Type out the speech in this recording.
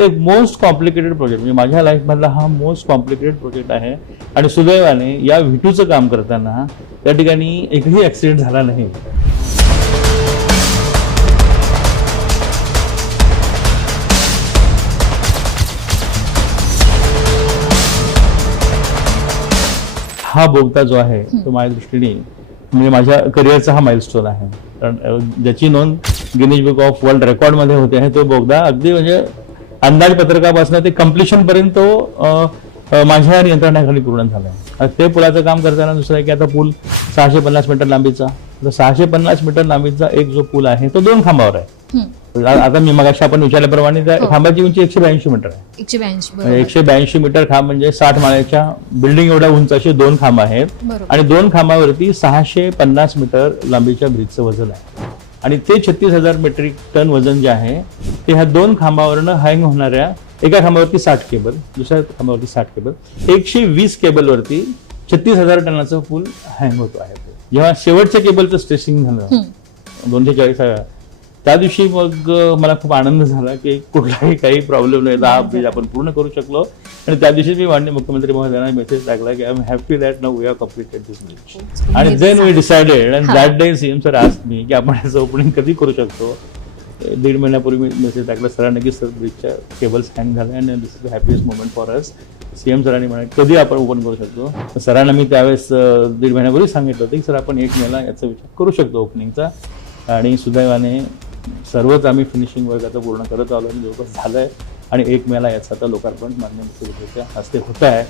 एक most complicated project, म्हणजे माझ्या लाईफमधला हा मोस्ट कॉम्प्लिकेटेड प्रोजेक्ट आहे. आणि सुदैवाने या V2चं काम करताना त्या ठिकाणी एकही ॲक्सिडेंट झाला नाही. हा बोगदा जो आहे तो माझ्या दृष्टीने म्हणजे माझ्या करिअरचा हा माइलस्टोन आहे. कारण ज्याची नोंद गिनीज बुक ऑफ वर्ल्ड रेकॉर्डमध्ये होते आहे तो बोगदा अगदी म्हणजे अंदाजपत्रकापासून ते कम्प्लिशन पर्यंत तो माझ्या नियंत्रणाखाली पूर्ण झाला आहे. ते पुलाचं काम करताना दुसरं आहे की आता पूल 650 मीटर लांबीचा, तर 650 मीटर लांबीचा एक जो पूल आहे तो 2 खांबावर आहे. आता मी मगाशी आपण विचारल्याप्रमाणे त्या खांबाची उंची 182 मीटर आहे. 182 मीटर खांब म्हणजे 60 माळ्याच्या बिल्डिंग एवढ्या उंच असे 2 खांब आहेत. आणि 2 खांबावरती 650 मीटर लांबीच्या ब्रिजचं वजन आहे. आणि ते 36,000 मेट्रिक टन वजन जे आहे ते ह्या 2 खांबावरनं हँग होणाऱ्या, एका खांबावरती 60 केबल, दुसऱ्या खांबावरती 60 केबल, 120 केबलवरती 36,000 टनाचं पूल हँग होतो आहे. जेव्हा शेवटच्या केबलचं स्ट्रेसिंग झालं 240, त्या दिवशी मग मला खूप आनंद झाला की कुठलाही काही प्रॉब्लेम नाही, हा ब्रिज आपण पूर्ण करू शकलो. आणि त्या दिवशी मी माननीय मुख्यमंत्री महोदयांना मेसेज टाकला की I am happy that now we have completed this bridge. आणि then we decided and that day CM sir asked me की आपण याचं ओपनिंग कधी करू शकतो. 1.5 महिन्यापूर्वी मी मेसेज टाकला सरांना की सर ब्रिजच्या केबल्स हँग झाल्या आणि this is the happiest moment for us. CM सरांनी म्हणाले कधी आपण ओपन करू शकतो. सरांना मी त्यावेळेस 1.5 महिन्यापूर्वी सांगितलं होतं की सर आपण 1 मेला याचा विचार करू शकतो ओपनिंगचा. आणि सुदैवाने सर्वच आम्ही फिनिशिंग वर्क आता पूर्ण करत आलो आणि जवळपास झालंय. आणि 1 मेला याचा आता लोकार्पण माननीय मुख्यमंत्र्यांच्या हस्ते होत आहे.